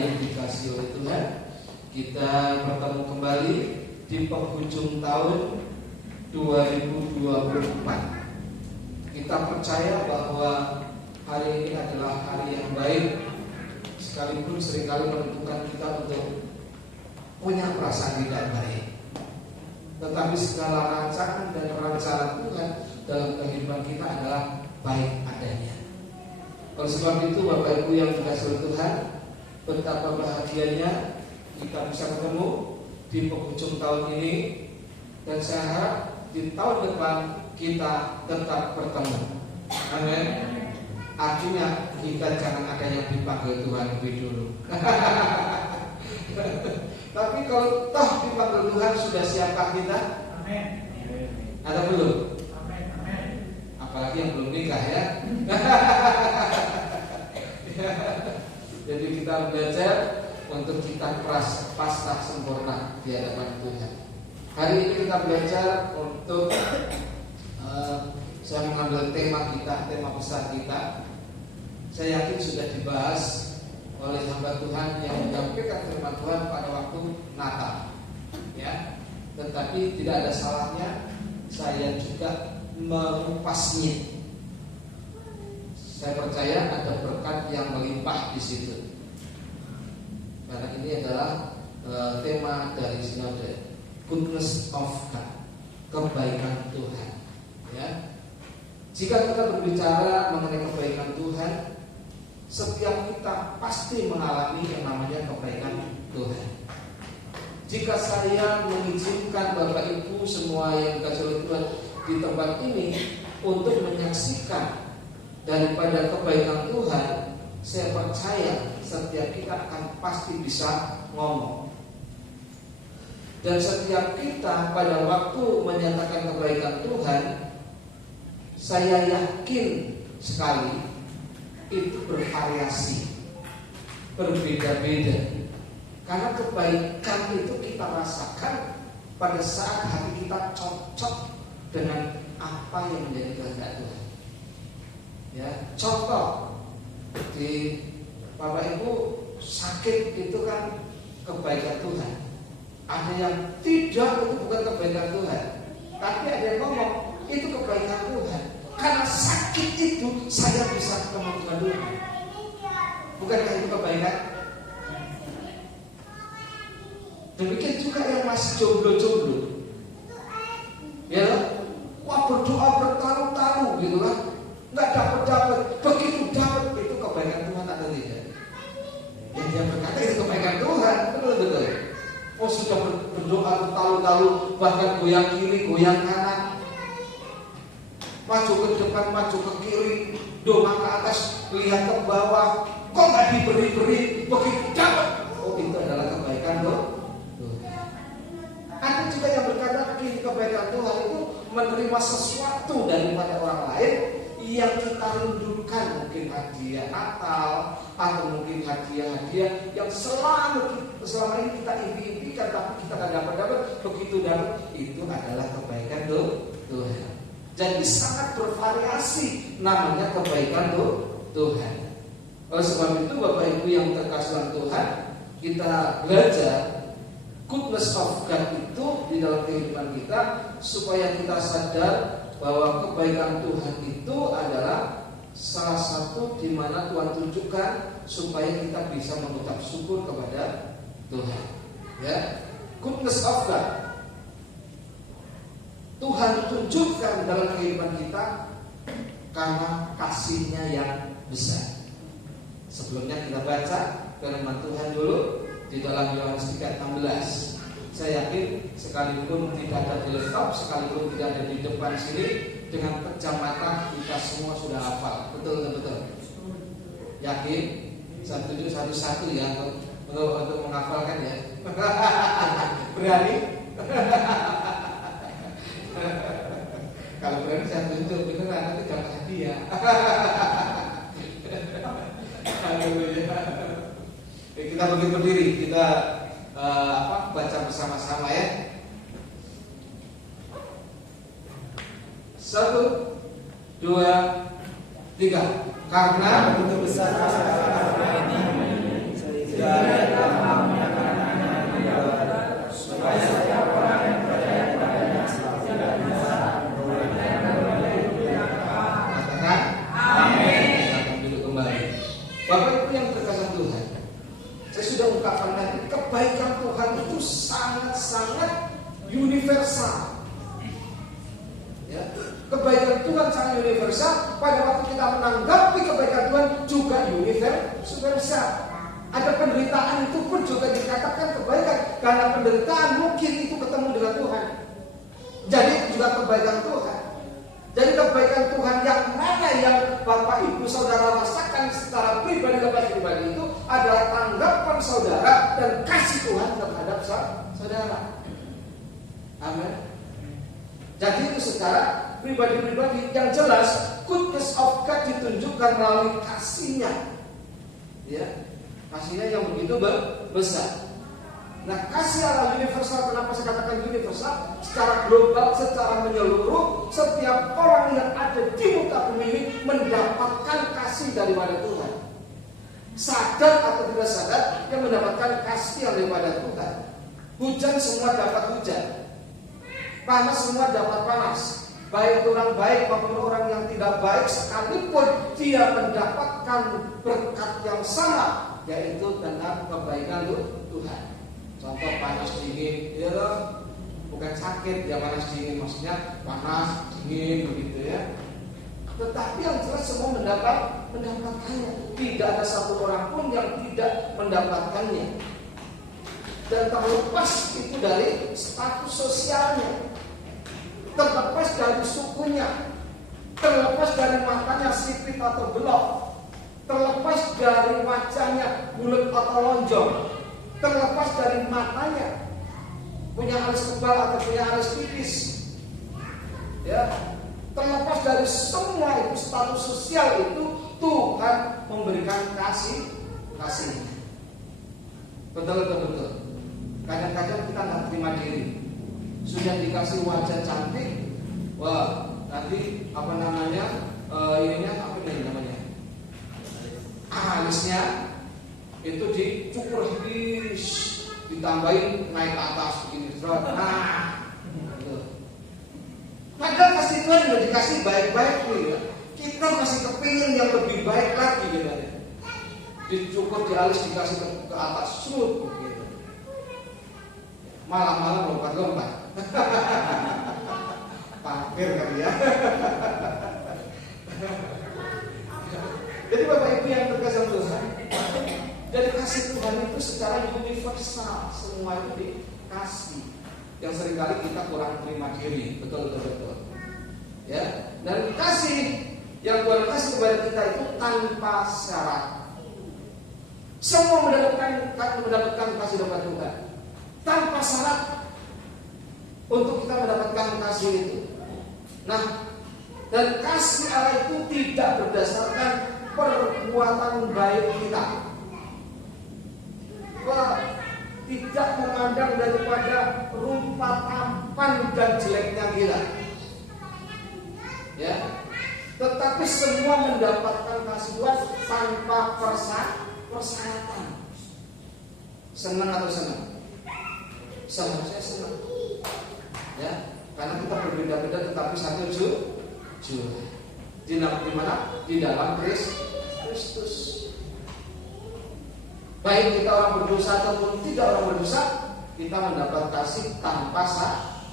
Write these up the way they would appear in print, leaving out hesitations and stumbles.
yang dikasihi oleh Tuhan, kita bertemu kembali di penghujung tahun 2024. Kita percaya bahwa hari ini adalah hari yang baik, sekalipun seringkali menentukan kita untuk punya perasaan tidak baik. Tetapi segala rancangan dan perancangan Tuhan dalam kehidupan kita adalah baik adanya. Oleh sebab itu, Bapak Ibu yang dikasihi oleh Tuhan, betapa bahagianya kita bisa ketemu di penghujung tahun ini, dan saya harap di tahun depan kita tetap bertemu. Amin. Artinya kita jangan ada yang dipanggil Tuhan lebih dulu. Tapi kalau toh dipanggil Tuhan, sudah siapkah kita? Amin. Atau belum? Amin. Apalagi yang belum nikah ya. Jadi kita belajar untuk kita pasrah sempurna di hadapan Tuhan. Hari ini kita belajar untuk saya mengambil tema kita, tema besar kita. Saya yakin sudah dibahas oleh hamba Tuhan yang menyampaikan firman Tuhan pada waktu Natal, ya. Tetapi tidak ada salahnya saya juga mengupasnya. Saya percaya ada berkat yang melimpah di situ. Karena ini adalah tema dari sinode, goodness of God, kebaikan Tuhan. Ya. Jika kita berbicara mengenai kebaikan Tuhan, setiap kita pasti mengalami yang namanya kebaikan Tuhan. Jika saya mengizinkan Bapak Ibu semua yang dikasihi oleh Tuhan di tempat ini untuk menyaksikan daripada kebaikan Tuhan, saya percaya setiap kita akan pasti bisa ngomong. Dan setiap kita pada waktu menyatakan kebaikan Tuhan, saya yakin sekali itu bervariasi, berbeda-beda. Karena kebaikan itu kita rasakan pada saat hati kita cocok dengan apa yang menjadi kehendak Tuhan. Ya, contoh di Bapak Ibu sakit itu kan kebaikan Tuhan. Ada yang tidak, itu bukan kebaikan Tuhan. Tapi ada yang ngomong itu kebaikan Tuhan. Karena sakit itu saya bisa ketemu dengan Tuhan. Bukankah itu kebaikan? Demikian juga yang masih jomblo-jomblo, ya, wah berdoa bertaruh-taruh gitu lah, nggak dapat, begitu dapat itu kebaikan Tuhan atau tidak? Yang dia berkata itu kebaikan Tuhan, betul. Oh sudah berdoa bertaruh-taruh, bahkan goyang kiri, goyang kanan, maju ke depan, maju ke kiri, dongak ke atas, lihat ke bawah, kok nggak diberi-beri, begitu dapat, oh itu adalah kebaikan Tuhan. Ada juga yang berkata kebaikan Tuhan itu menerima sesuatu daripada orang lain yang kita rindukan, mungkin hadiah Natal atau mungkin hadiah-hadiah yang selama ini kita impi-impikan tapi kita tidak dapat, begitu dapat itu adalah kebaikan Tuhan. Jadi sangat bervariasi namanya kebaikan Tuhan. Oleh sebab itu Bapak Ibu yang terkasih Tuhan, kita belajar goodness of God itu di dalam kehidupan kita supaya kita sadar bahwa kebaikan Tuhan itu adalah salah satu di mana Tuhan tunjukkan supaya kita bisa mengucap syukur kepada Tuhan. Ya, goodness of God. Tuhan tunjukkan dalam kehidupan kita karena kasih-Nya yang besar. Sebelumnya kita baca firman Tuhan dulu di dalam Yohanes 3:16. Saya yakin sekalipun tidak ada di laptop, sekalipun tidak ada di depan sini, dengan pejam mata kita semua sudah hafal. Betul. Yakin? Satu ya untuk menghafalkan ya. Berani? Kalau berani saya tunjuk beneran, nanti dapat hadiah. Haleluya. Kita berdiri, kita baca bersama-sama ya. 1, 2, 3. Karena begitu besar kasih Allah ini, sehingga ungkapkan tadi, kebaikan Tuhan itu sangat-sangat universal. Ya, kebaikan Tuhan sangat universal. Pada waktu kita menanggapi kebaikan Tuhan juga universal. Ada penderitaan itu pun juga dikatakan kebaikan, karena penderitaan mungkin itu ketemu dengan Tuhan. Jadi itu juga kebaikan Tuhan. Jadi kebaikan Tuhan yang mana yang Bapak Ibu Saudara rasakan secara pribadi itu adalah tanggapan saudara dan kasih Tuhan terhadap saudara. Amin. Jadi itu secara pribadi yang jelas goodness of God ditunjukkan melalui kasihnya. Ya, kasihnya yang begitu besar. Nah, kasih Allah universal, kenapa saya katakan universal? Secara global, secara menyeluruh, setiap orang yang ada di muka bumi ini mendapatkan kasih daripada Tuhan. Sadar atau tidak sadar, yang mendapatkan kasih yang daripada Tuhan. Hujan semua dapat hujan, panas semua dapat panas. Baik orang baik maupun orang yang tidak baik, sekalipun dia mendapatkan berkat yang sama, yaitu tentang kebaikan Tuhan. Contoh panas dingin, ya loh, bukan sakit ya panas dingin, maksudnya panas dingin begitu ya. Tetapi yang jelas semua mendapatkannya. Tidak ada satu orang pun yang tidak mendapatkannya. Dan terlepas itu dari status sosialnya, terlepas dari sukunya, terlepas dari matanya sipit atau belok, terlepas dari wajahnya bulat atau lonjong, terlepas dari matanya punya alis tebal atau punya alis tipis, ya, terlepas dari semua itu status sosial itu, Tuhan memberikan kasih. Betul. Kadang-kadang kita nggak terima diri, sudah dikasih wajah cantik, wah nanti apa namanya, alisnya itu dicukur habis, ditambahin naik ke atas begini, gitu. Padahal kasih Tuhan udah dikasih baik-baik nih ya. Kita masih kepingin yang lebih baik lagi gitu ya. Dicukur di alis dikasih ke atas, gitu. Malam-malam lompat-lompat. Pakir kali ya. Jadi Bapak Ibu yang terkasih Tuhan, jadi kasih Tuhan itu secara universal, semua itu dikasih. Yang seringkali kita kurang terima diri, betul. Ya, dan kasih yang Tuhan kasih kepada kita itu tanpa syarat. Semua mendapatkan kasih dari Tuhan tanpa syarat untuk kita mendapatkan kasih itu. Nah, dan kasih Allah itu tidak berdasarkan perbuatan baik kita. Tidak memandang daripada rupa tampan dan jeleknya kita, ya. Tetapi semua mendapatkan kasih Tuhan tanpa persyaratan. Senang atau senang? Senang, saya senang. Ya, karena kita berbeda-beda tetapi satu jua. Di mana? Di dalam Kristus. Baik kita orang berdosa ataupun tidak orang berdosa, kita mendapat kasih tanpa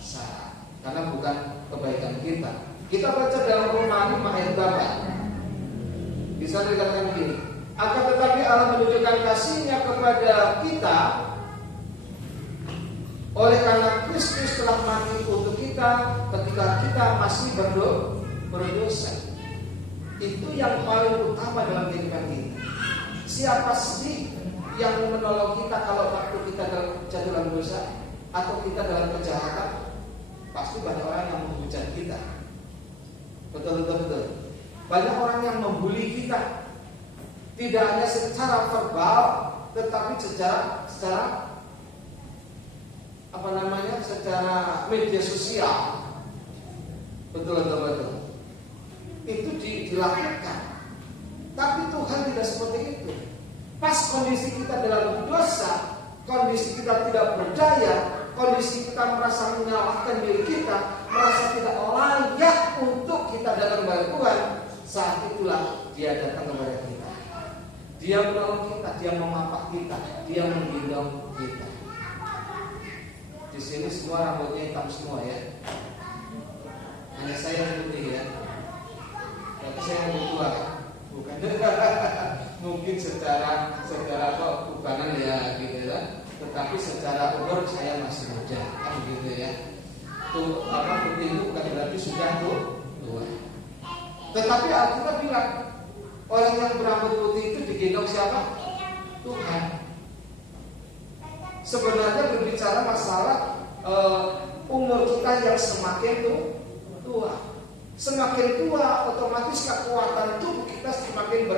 syarat, karena bukan kebaikan kita. Kita baca dalam Roma 5 ayat 8. Bisa dikatakan begini, akan tetapi Allah menunjukkan kasih-Nya kepada kita oleh karena Kristus telah mati untuk kita ketika kita masih berdosa. Itu yang paling utama dalam kehidupan kita. Siapa sih yang menolong kita kalau waktu kita jatuh dalam dosa atau kita dalam kejahatan? Pasti banyak orang yang menghujat kita. Betul. Banyak orang yang membuli kita, tidak hanya secara verbal, tetapi secara secara media sosial. Betul. Itu dilakukan. Tapi Tuhan tidak seperti itu. Pas kondisi kita dalam dosa, kondisi kita tidak berdaya, kondisi kita merasa menyalahkan diri kita, merasa tidak layak untuk kita datang kepada Tuhan, saat itulah Dia datang kepada kita. Dia menolong kita, dia memapak kita, dia menggendong kita. Di sini semua rambutnya hitam semua ya. Hanya saya yang putih ya. Berarti saya yang tua kan? Bukan. Mungkin secara ubanan ya gitu ya. Tetapi secara umur saya masih muda kan gitu ya. Tuh putih itu bukan berarti sudah tua. Tetapi Alkitab bilang orang yang berambut putih itu digendong siapa? Tuhan. Sebenarnya berbicara masalah umur kita yang semakin tua. Semakin tua, otomatis kekuatan tubuh kita semakin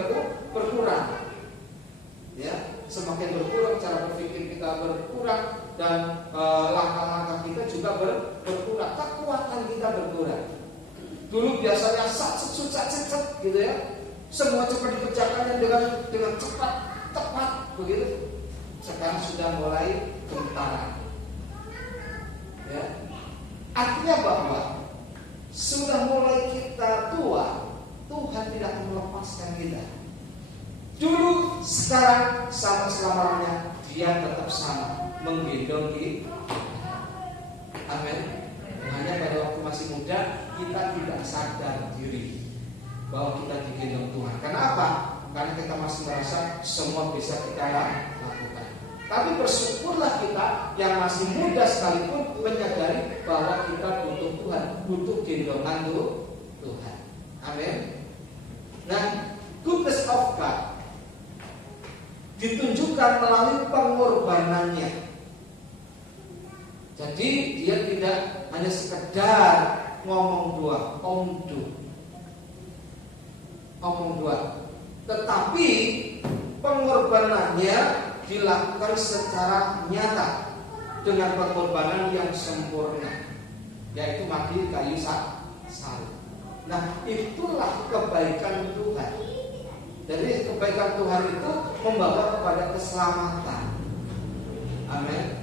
berkurang. Ya, semakin berkurang, cara berpikir kita berkurang dan langkah-langkah kita juga berkurang. Kekuatan kita berkurang. Dulu biasanya sat gitu ya. Semua cepat dikerjakan dengan cepat, tepat begitu. Sekarang sudah mulai gentaran. Ya. Artinya bahwa sudah mulai kita tua, Tuhan tidak akan melepaskan kita. Dulu, sekarang, sama selama-lamanya, Dia tetap sama, menggendong kita. Amin. Hanya pada waktu masih muda, kita tidak sadar diri bahwa kita digendong Tuhan. Kenapa? Karena kita masih merasa semua bisa kita lakukan. Tapi bersyukurlah kita yang masih muda sekalipun menyadari bahwa kita butuh Tuhan, butuh gendongan Tuhan. Amin. Nah, goodness of God ditunjukkan melalui pengorbanannya. Jadi dia tidak hanya sekedar ngomong dua, tetapi pengorbanannya dilakukan secara nyata dengan pengorbanan yang sempurna, yaitu mati kayu salib. Nah, itulah kebaikan Tuhan. Jadi kebaikan Tuhan itu membawa kepada keselamatan. Amin.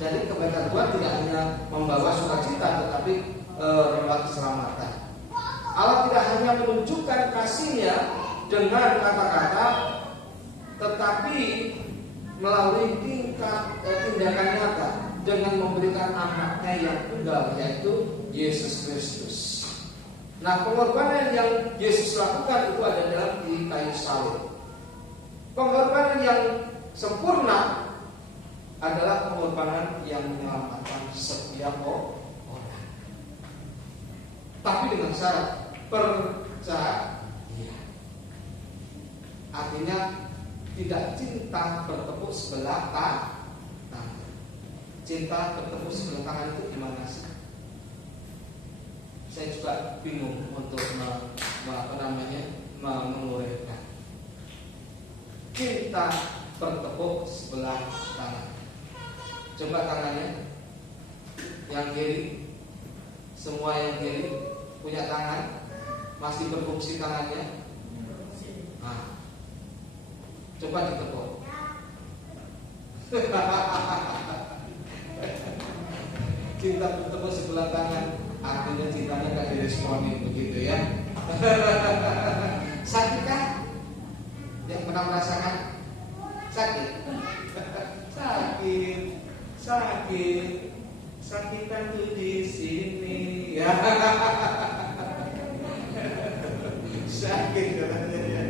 Jadi kebaikan Tuhan tidak hanya membawa sukacita, tetapi membawa keselamatan. Allah tidak hanya menunjukkan kasih-Nya dengan kata-kata, tetapi melalui tindakan nyata dengan memberikan anaknya yang tunggal, yaitu Yesus Kristus. Nah, pengorbanan yang Yesus lakukan itu ada dalam di kayu salib. Pengorbanan yang sempurna adalah pengorbanan yang menyelamatkan setiap orang. Tapi dengan syarat percaya. Artinya tidak cinta bertepuk sebelah tangan. Cinta bertepuk sebelah tangan itu gimana sih? Saya juga bingung untuk menguraikan. Cinta bertepuk sebelah tangan. Coba tangannya yang kiri, semua yang kiri punya tangan, masih berfungsi tangannya. Nah, coba ditepuk. Cinta bertepuk sebelah tangan, artinya cintanya gak diresponi begitu ya. Sakit kan? Yang pernah merasakan sakit? Sakitan tuh di sini ya. Sakit katanya ya.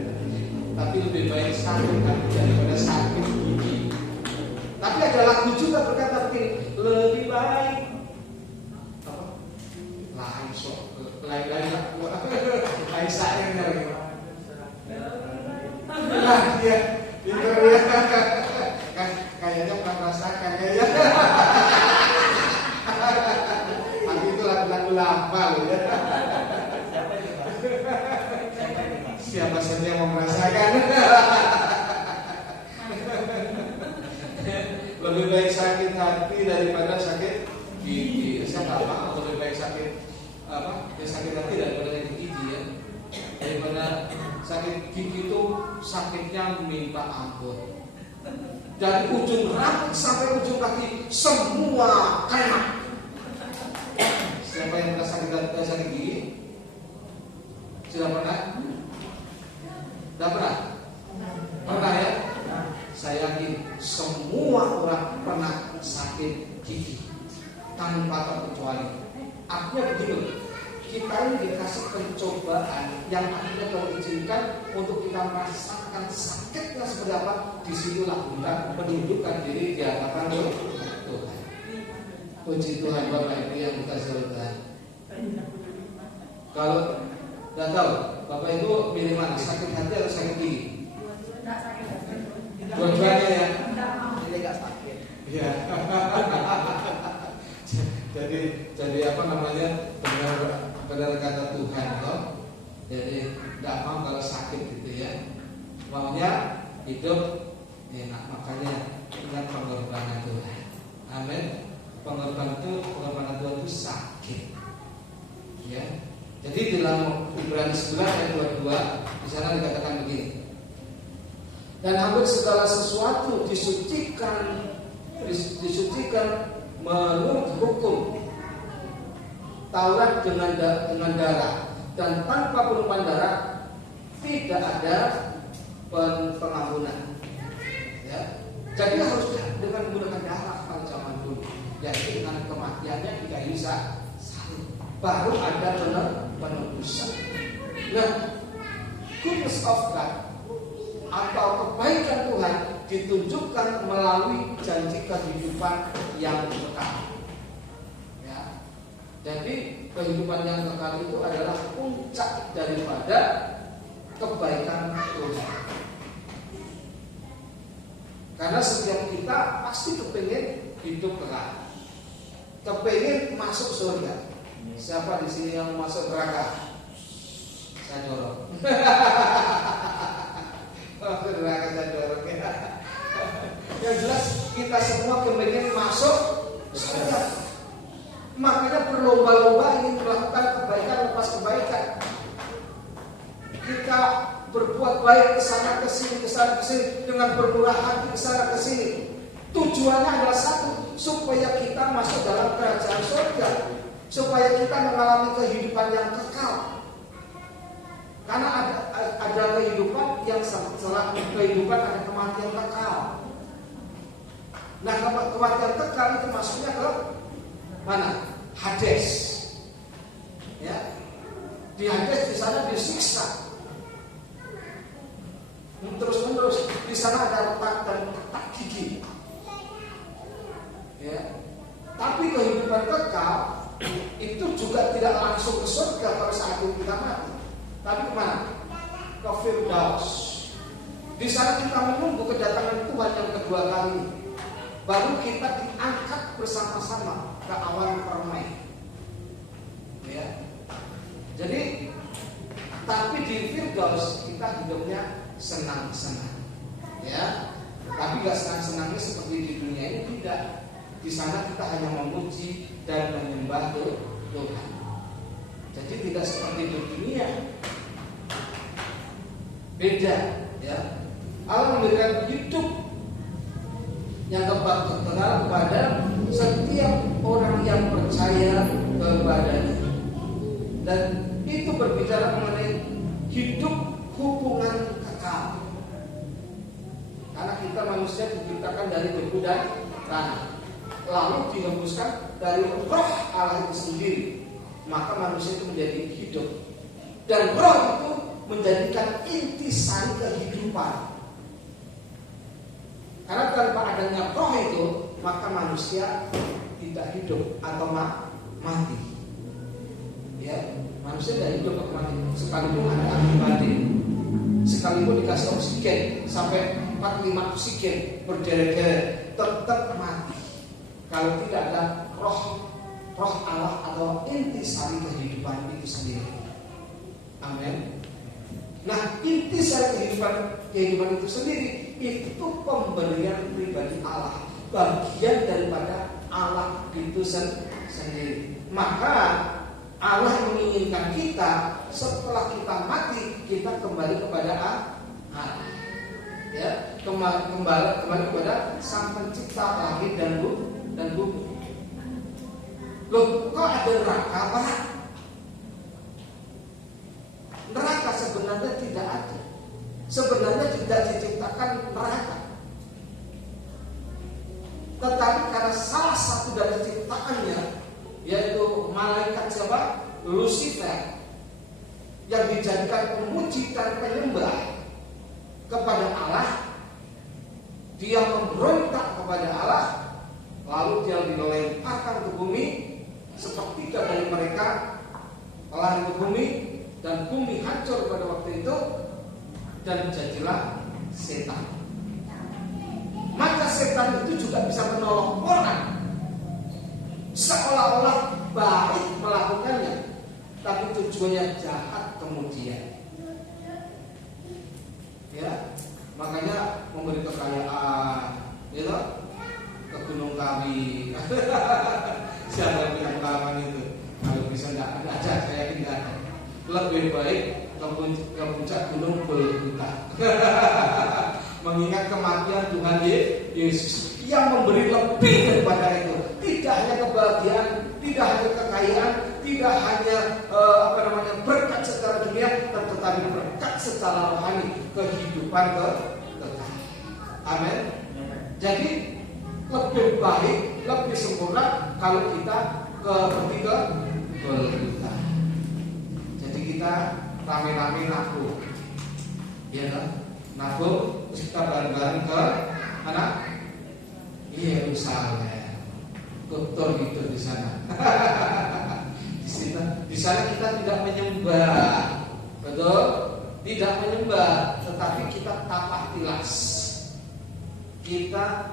Tapi lebih baik sakit daripada sakit gigi. Tapi ada lagu juga berkata begini, lebih baik lain sairnya lagi. Nah, dia pintar ya. Kayaknya pernah merasakan kayaknya. Tapi itu lagu-lagu lama loh ya. Siapa saja yang mau merasakan. Lebih baik sakit hati daripada sakit gigi. Saya nggak mau lebih baik sakit sakit hati daripada sakit gigi ya. Daripada sakit gigi itu sakitnya minta ampun. Dari ujung rambut sampai ujung kaki semua kena. Siapa yang pernah sakit gigi? Sudah pernah? Tidak pernah? saya yakin semua orang pernah sakit gigi tanpa terkecuali. Artinya begini, kita ini dikasih pencobaan yang akhirnya terizinkan untuk kita merasakan sakitnya seperti apa. Disitulah kita menundukkan diri di hadapan Tuhan. Puji Tuhan Bapak Ibu yang dikasihi Tuhan. Kalau nggak tahu Bapak Ibu pilih mana, sakit hati atau sakit gigi? Dua-duanya ya. Jadi nggak sakit. Iya. jadi apa namanya, benar kata Tuhan toh. Jadi nggak mau kalau sakit gitu ya. Maunya hidup enak, makanya ingat pengorbanan Tuhan. Amin. Pengorbanan Tuhan itu sakit. Ya. Jadi dalam Ibrani 11 ayat 22 di sana dikatakan begini. Dan hampir segala sesuatu disucikan menurut hukum Taurat dengan darah, dan tanpa penumpahan darah tidak ada pengampunan. Ya. Jadi harus dengan menggunakan darah pada zaman dulu, yaitu dengan kematiannya di kayu salib, baru ada penebusan. Nah, goodness of God atau kebaikan Tuhan ditunjukkan melalui janji kehidupan yang kekal. Ya. Jadi kehidupan yang kekal itu adalah puncak daripada kebaikan Tuhan. Karena setiap kita pasti kepingin hidup kekal, kepingin masuk surga. Siapa di sini yang masuk neraka? Saya dorong. Neraka saya dorong ya. Yang jelas kita semua kepingin masuk surga. Makanya berlomba-lomba ingin melakukan kebaikan lepas kebaikan. Kita berbuat baik kesana kesini dengan bermurah hati kesana kesini. Tujuannya adalah satu, supaya kita masuk dalam kerajaan surga, supaya kita mengalami kehidupan yang kekal. Karena ada kehidupan yang setelah kehidupan ada kematian kekal. Nah, kematian kekal itu masuknya ke mana? Hades. Ya. Di Hades di sana disiksa terus-menerus. Di sana ada retak dan retak gigi. Ya. Tapi kehidupan kekal itu juga tidak langsung ke surga pada saat itu kita mati. Tapi kemana? Ke Firdaus. Di sana kita menunggu kedatangan Tuhan yang kedua kali. Baru kita diangkat bersama-sama ke awan permai. Ya. Jadi, tapi di Firdaus kita hidupnya senang-senang. Ya. Tapi gak senang-senangnya seperti di dunia ini, tidak. Di sana kita hanya memuji dan menyembah Tuhan. Jadi tidak seperti di dunia. Beda, ya. Allah memberikan hidup yang terkenal kepada setiap orang yang percaya kepadanya. Dan itu berbicara mengenai hidup hubungan kekal. Karena kita manusia diciptakan dari debu dan tanah, lalu dihembuskan dari roh Allah itu sendiri, maka manusia itu menjadi hidup. Dan roh itu menjadikan intisari kehidupan. Karena tanpa adanya roh itu, maka manusia tidak hidup atau mati. Ya, manusia tidak hidup atau mati. Sekalipun ada antibody, sekalipun dikasih oksigen sampai 45 oksigen berderet-deret, tetap mati. Kalau tidak ada roh Allah atau intisari kehidupan itu sendiri. Amin. Nah, intisari kehidupan itu sendiri itu pemberian pribadi Allah, bagian daripada Allah itu sendiri. Maka Allah menginginkan kita setelah kita mati kita kembali kepada Allah. Ya, kembali kepada Sang Pencipta langit dan bumi. Loh, kok ada neraka, Pak? Neraka sebenarnya tidak ada. Sebenarnya tidak diciptakan neraka. Tetapi karena salah satu dari ciptaannya, yaitu malaikat siapa? Lucifer, yang dijadikan pemuji dan penyembah kepada Allah, dia memberontak kepada Allah, lalu dia dilemparkan ke bumi. Sepertiga dari mereka lari ke bumi, dan bumi hancur pada waktu itu, dan jadilah setan. Maka setan itu juga bisa menolong orang, seolah-olah baik melakukannya, tapi tujuannya jahat kemudian. Ya, makanya memberi kekayaan, gitu, ke Gunung Kawi. Siapa yang punya pengalaman itu? Kalau bisa enggak ada, saya tidak ada. Lebih baik ke puncak Gunung Golgota. Mengingat kematian Tuhan Yesus yang memberi lebih daripada itu. Tidak hanya kebahagiaan, tidak hanya kekayaan, tidak hanya berkat secara dunia, tetapi berkat secara rohani, kehidupan kekal. Amin. Jadi lebih baik, lebih sempurna kalau kita pergi ke Golgota. Jadi kita rame-rame nabung, ya kan? Nabung, terus kita bareng-bareng ke mana? Yerusalem. Kotor gitu di sana. Di sana kita tidak menyembah, betul? Tidak menyembah, tetapi kita tapak tilas. Kita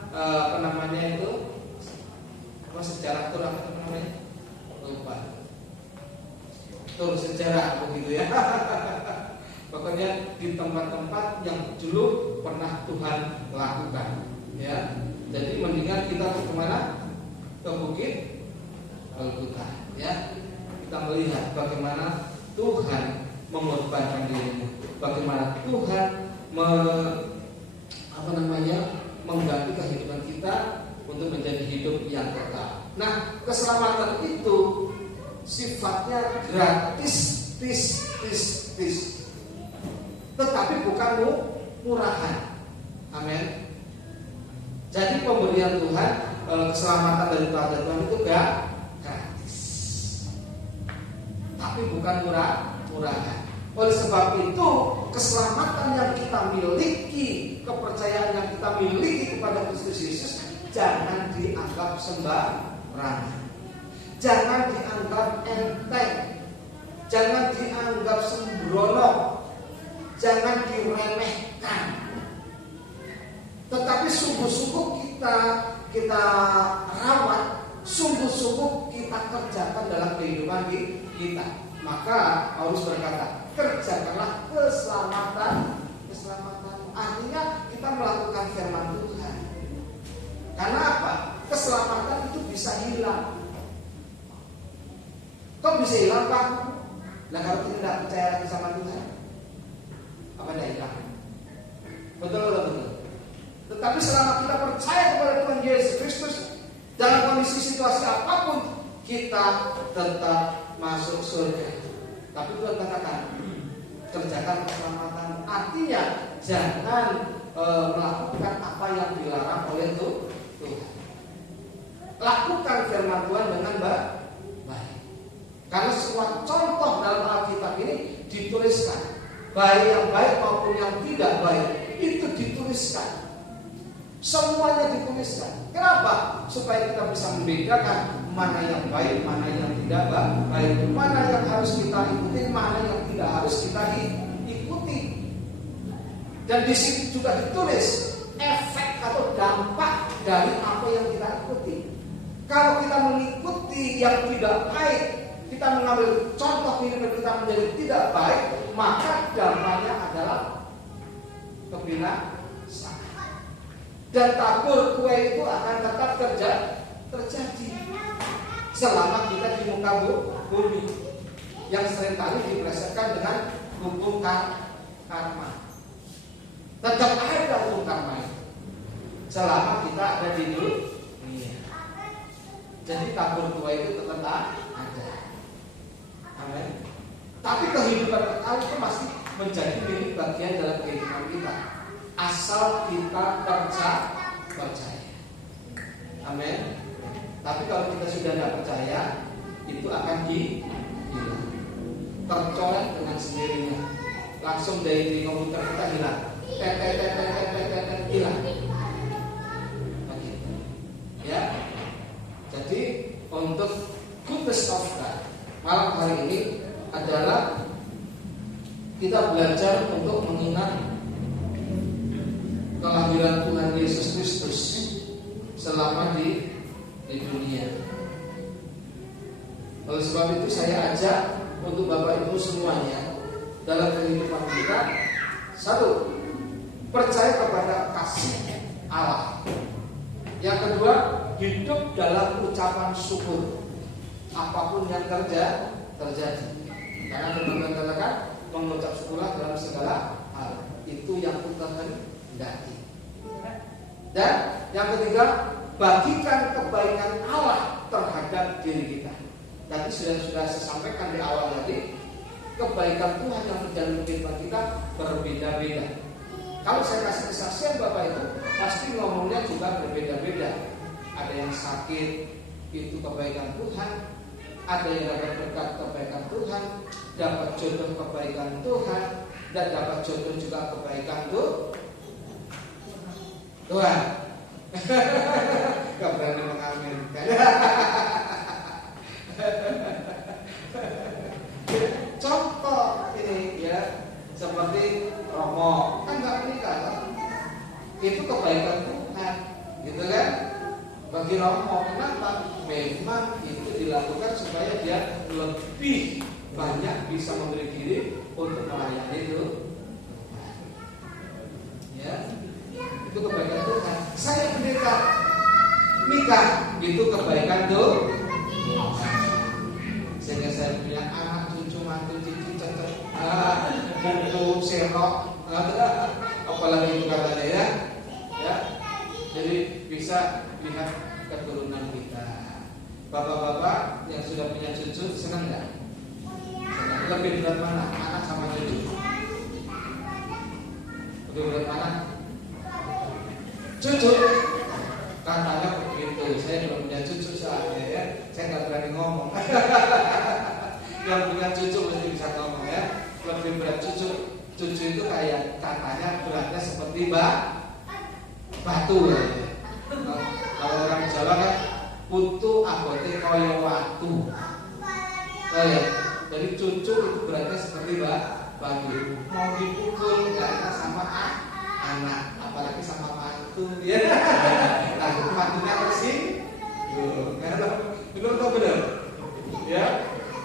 sejarah tur apa namanya? Lupa. Tur sejarah begitu ya. Pokoknya di tempat-tempat yang dulu pernah Tuhan lakukan, ya. Jadi mendingan kita ke mana? Ke Bukit Golgota, ya. Kita melihat bagaimana Tuhan mengorbankan dirinya, bagaimana Tuhan mengganti kehidupan kita untuk menjadi hidup yang kekal. Nah, keselamatan itu sifatnya gratis, tetapi bukan murahan. Amin. Jadi pemberian Tuhan, keselamatan daripada Tuhan itu gratis, tapi bukan murahan. Oleh sebab itu, keselamatan yang kita miliki, kepercayaan yang kita miliki kepada Kristus Yesus, jangan dianggap sembarangan, jangan dianggap enteng, jangan dianggap sembrono, jangan diremehkan. Tetapi sungguh-sungguh kita rawat, sungguh-sungguh kita kerjakan dalam kehidupan kita. Maka Paulus berkata, kerjakanlah keselamatan. Artinya kita melakukan firman Tuhan. Karena apa? Keselamatan itu bisa hilang. Kok bisa hilang, Pak? Nah, kalau kita tidak percaya lagi sama Tuhan, apa tidak hilang? Betul. Tetapi selama kita percaya kepada Tuhan Yesus Kristus, dalam kondisi situasi apapun, kita tetap masuk surga. Tapi Tuhan katakan, kerjakan keselamatan. Artinya jangan melakukan apa yang dilarang oleh Tuhan. Lakukan firman Tuhan dengan baik. Karena semua contoh dalam Alkitab ini dituliskan, baik yang baik maupun yang tidak baik, itu dituliskan. Semuanya dituliskan. Kenapa? Supaya kita bisa membedakan mana yang baik, mana yang tidak baik, mana yang harus kita ikuti, mana yang tidak harus kita ikuti. Dan di situ juga ditulis efek atau dampak dari apa yang kita ikuti. Kalau kita mengikuti yang tidak baik, kita mengambil contoh kehidupan kita menjadi tidak baik, maka dampaknya adalah kebinasaan. Dan tabur kue itu akan tetap terjadi selama kita di muka bumi yang seringkali dipelesetkan dengan hukum karma. Tetap ada hukum karma itu selama kita ada di dunia. Jadi tabur kue itu tetap ada. Amin. Tapi kehidupan kekal itu masih menjadi milik bagian dalam kehidupan kita, asal kita percaya. Amin. Tapi kalau kita sudah tidak percaya, itu akan hilang, tercolek dengan sendirinya. Langsung dari komputer kita hilang, hilang. Begitu. Ya. Jadi untuk goodness of God malam hari ini adalah kita belajar untuk mengingat kelahiran Tuhan Yesus Kristus selama di dunia. Oleh sebab itu saya ajak untuk Bapak Ibu semuanya dalam kehidupan kita, satu, percaya kepada kasih Allah. Yang kedua, hidup dalam ucapan syukur apapun yang terjadi. Karena teman-teman katakan mengucap syukurlah dalam segala hal. Itu yang kita hendaki. Dan yang ketiga, bagikan kebaikan Allah terhadap diri kita. Tadi sudah saya sampaikan di awal tadi, kebaikan Tuhan yang terjadi dalam kehidupan kita berbeda-beda. Kalau saya kasih kesaksian Bapak itu, pasti ngomongnya juga berbeda-beda. Ada yang sakit, itu kebaikan Tuhan. Ada yang dapat berkat kebaikan Tuhan, dapat jodoh kebaikan Tuhan, dan dapat jodoh juga kebaikan Tuhan. Gak berani mengaminkan. Contoh ini ya, seperti Romo kan nggak menikah, itu kebaikan Tuhan, gitu kan? Bagi Romo, kenapa? Memang itu dilakukan supaya dia lebih banyak bisa memberi diri untuk melayani itu. Ya, itu kebaikan Tuhan. Saya nikah, itu kebaikan Tuhan. Sehingga saya punya anak, cucu, mantu, cici, cocok, buku, serok, apalagi itu katanya ya. Jadi bisa lihat keturunan kita. Bapak-bapak yang sudah punya cucu senang nggak? Senang. Lebih berat mana? Anak sama cucu? Lebih berat mana? Cucu. Katanya begitu. Saya belum punya cucu soalnya ya. Saya nggak berani ngomong. Yang punya cucu mesti bisa ngomong ya. Lebih berat cucu. Cucu itu kayak katanya beratnya seperti batu ya. Kalau orang Jawa kan putu abote koyo watu. Oh ya, jadi cucu itu beratnya seperti batu. Mau dipukul nggak enak sama anak, apalagi sama mantu ya. Nah, mantunya bersih. Benar atau benar? Ya.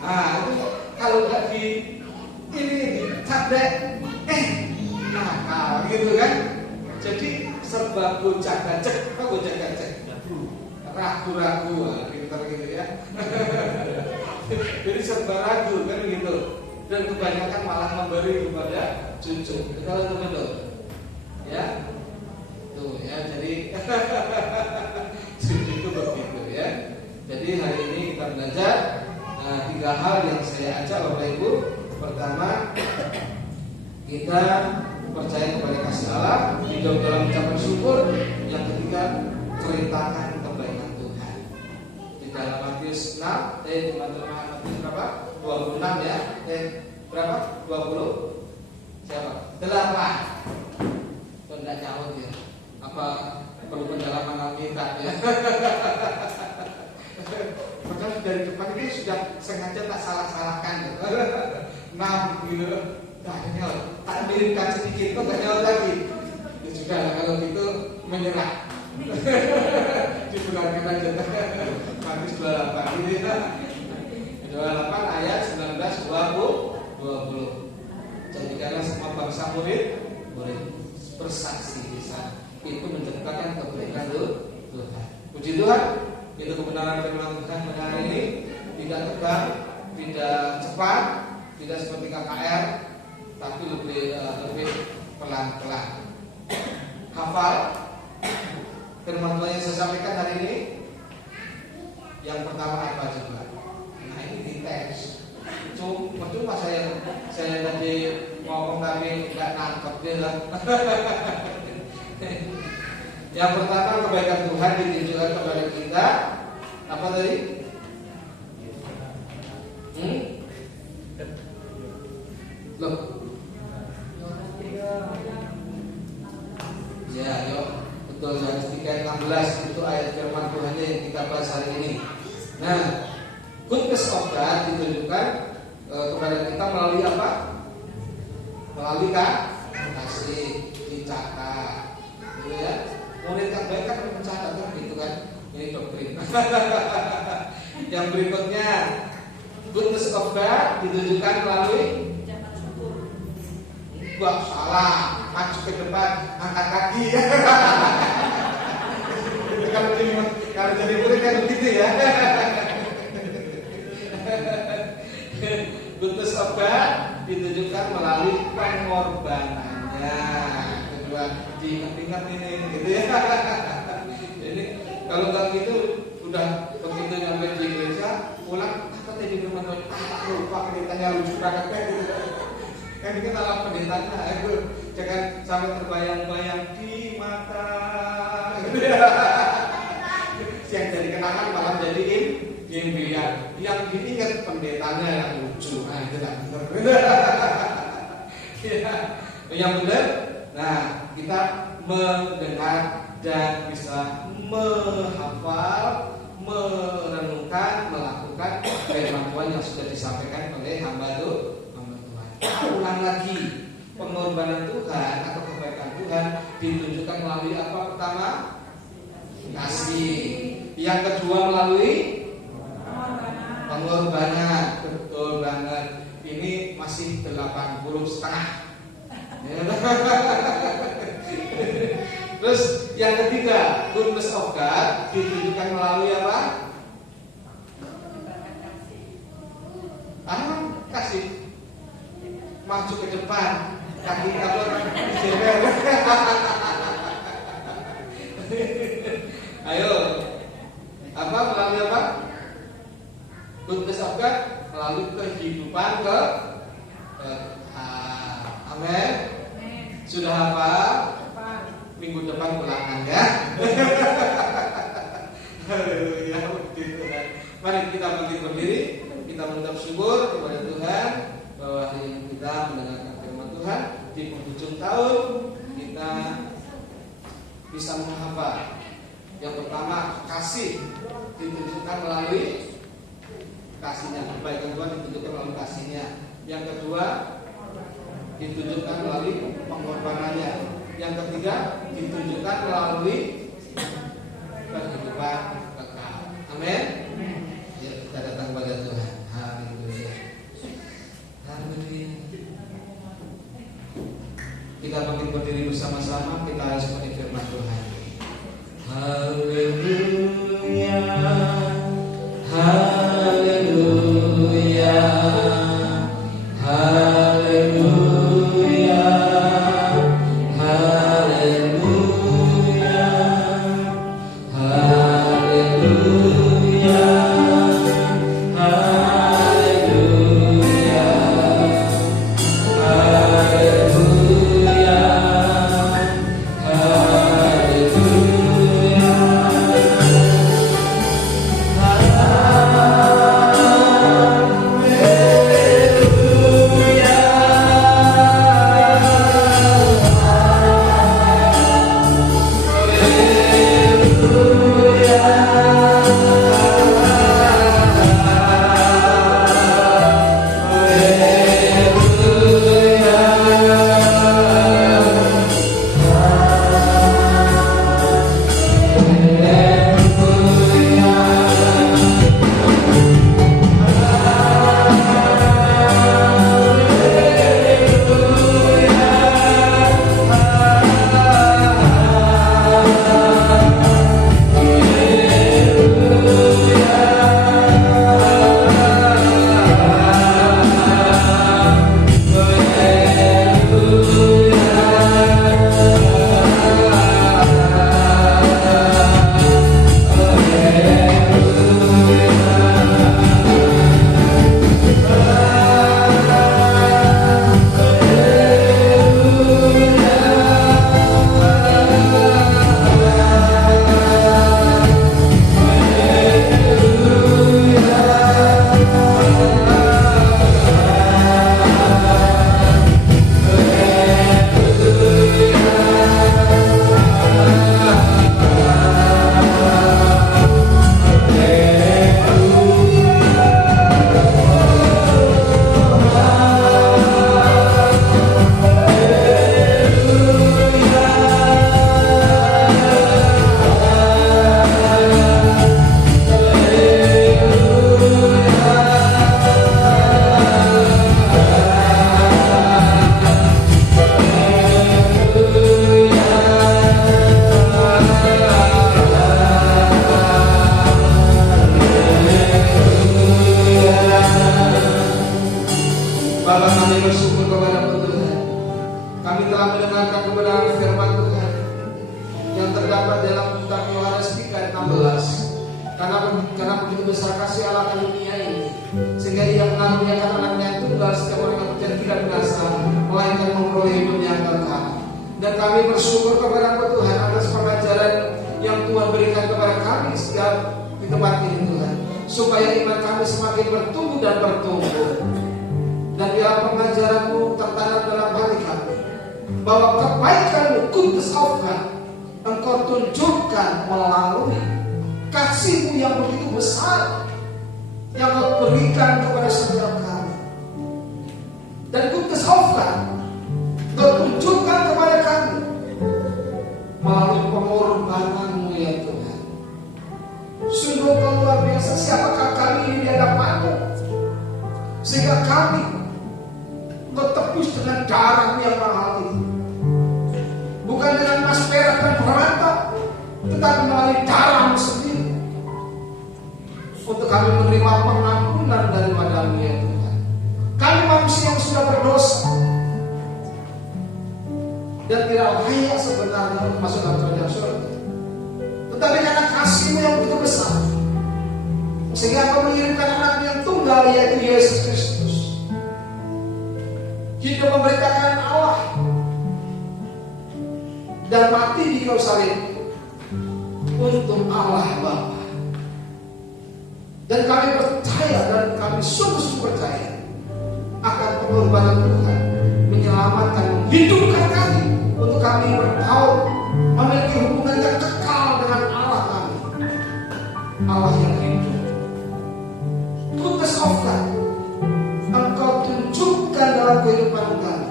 Nah, itu kalau nggak di dicadek, nakal gitu kan. Jadi serba gocak-gacek, apa gocak-gacek? Ragu-ragu, pintar gitu ya. Jadi serba ragu kan gitu. Dan kebanyakan malah memberi kepada cucu. Betul atau betul? Ya, tuh ya. Jadi cucu itu begitu ya. Jadi hari ini kita belajar 3 hal yang saya ajak Bapak Ibu. Pertama, kita percaya kepada kasih Allah, hidup dalam ucapan syukur. Yang ketiga, ceritakan kebaikan Tuhan. Di dalam Matius 6, teman-teman Matius berapa? 26 ya. Berapa? 20? Siapa? 8. Itu tidak nyaut ya. Apa perlu pendalaman Alkitab ya? Padahal dari depan ini sudah sengaja tak salah-salahkan gitu. 6 gitu. Nah, nyaut. Tak miripkan sedikit kok nggak nyaut lagi. Ya sudah kalau gitu menyerah. Dibilangin aja. Matius 28 ini 28 ayat 19 20. Jadikanlah semua bangsa murid bersaksi di sana. Itu menceritakan kebaikan Tuhan. Puji Tuhan. Itu kebenaran firman Tuhan pada hari ini. Tidak tegang, tidak cepat, tidak seperti KKR, tapi lebih pelan-pelan. Hafal firman Tuhan yang saya sampaikan hari ini. Yang pertama apa coba? Nah, ini di teks. Percuma saya tadi ngomong tapi nggak nangkep dia lah. Yang pertama, kebaikan Tuhan ditunjukkan kepada kita. Apa tadi? Loh. Ya, yuk. Betul, Yohanes 3:16 itu ayat firman Tuhan yang kita bahas hari ini. Nah, goodness of God ditunjukkan kepada kita melalui apa? Melalui kasih, dicatat, gitu ya. Murid yang baik kan mencatat kan, gitu kan? Ini doktrin. Yang berikutnya, goodness of God ditunjukkan melalui gua salah, maju ke depan, angkat kaki. Kalau jadi murid kan begitu ya. Goodness of God ditunjukkan melalui pengorbanannya. Kedua, diingat-ingat ini gitu ya. Ini kalau nggak gitu udah begitu nyampe di gereja, pulang apa tadi firman Tuhan? Lupa ditanya lucu banget kan gitu. Kan kita dalam pendetanya itu jangan sampai terbayang-bayang di mata gitu ya. Yang jadi kenangan malah jadi impian. Yang diingat pendetanya yang lucu. Nah itu tak benar. Ya, yang benar. Nah kita mendengar dan bisa menghafal, merenungkan, melakukan firman Tuhan yang sudah disampaikan oleh hamba Tuhan. Ulang lagi, pengorbanan Tuhan atau kebaikan Tuhan ditunjukkan melalui apa? Pertama, kasih. Yang kedua melalui pengorbanan. Betul banget. Ini masih 80 setengah. Terus yang ketiga, goodness of God ditunjukkan melalui apa? Kasih. Maju ke depan, kaki kamu jeber. Ayo, apa melalui apa? Goodness of God melalui kehidupan amin. Sudah apa? Minggu depan ulangan ya. Haleluya. Mari kita bangkit berdiri, kita mengucap syukur kepada Tuhan bahwa hari ini kita mendengarkan firman Tuhan. Di penghujung tahun kita bisa menghafal. Yang pertama, kasih ditunjukkan melalui kasihnya. Kebaikan Tuhan ditunjukkan melalui kasihnya. Yang kedua, ditunjukkan melalui pengorbanannya. Yang ketiga, ditunjukkan melalui kehidupan kekal. Amin. Ya, kita datang pada Tuhan. Haleluya. Haleluya. Kita bangkit berdiri bersama-sama, kita harus menikmati firman Tuhan. Haleluya. Haleluya. Haleluya. Haleluya. Haleluya. Karena begitu besar kasih Allah akan dunia ini, sehingga Ia mengaruniakan anaknya tunggal setiap orang yang percaya tidak binasa, melainkan memperoleh hidup yang kekal. Dan kami bersyukur kepada Tuhan atas pengajaran yang Tuhan berikan kepada kami setiap di tempat ini Tuhan, supaya iman kami semakin bertumbuh dan bertumbuh. Dan biarlah pengajaran-Mu tertanam dalam hati kami, bahwa kebaikan-Mu, goodness of God, Engkau tunjukkan melalui kasih-Mu yang begitu besar yang Kau berikan kepada setiap kami. Dan goodness of God Kau tunjukkan kepada kami melalui pengorbanan-Mu ya Tuhan. Sungguh Kau luar biasa. Siapakah kami ini di hadapan-Mu, sehingga kami Kau tebus dengan darah-Mu yang mahal itu, bukan dengan emas, perak dan permata, tetapi melalui darah-Mu sendiri, untuk kami menerima pengampunan daripada-Mu ya Tuhan. Kami manusia yang sudah berdosa dan tidak layak sebenarnya untuk masuk dalam kerajaan surga, tetapi karena kasih-Mu yang begitu besar, sehingga Kau mengirimkan anak yang tunggal, yaitu Yesus Kristus, hidup memberitakan Allah dan mati di kayu salib untuk Allah Bapa. Dan kami percaya, dan kami sungguh-sungguh percaya akan pengorbanan Tuhan menyelamatkan, menghidupkan kami, untuk kami bertahun memiliki hubungan yang kekal dengan Allah kami, Allah yang hidup. Goodness of God Engkau tunjukkan dalam kehidupan kami,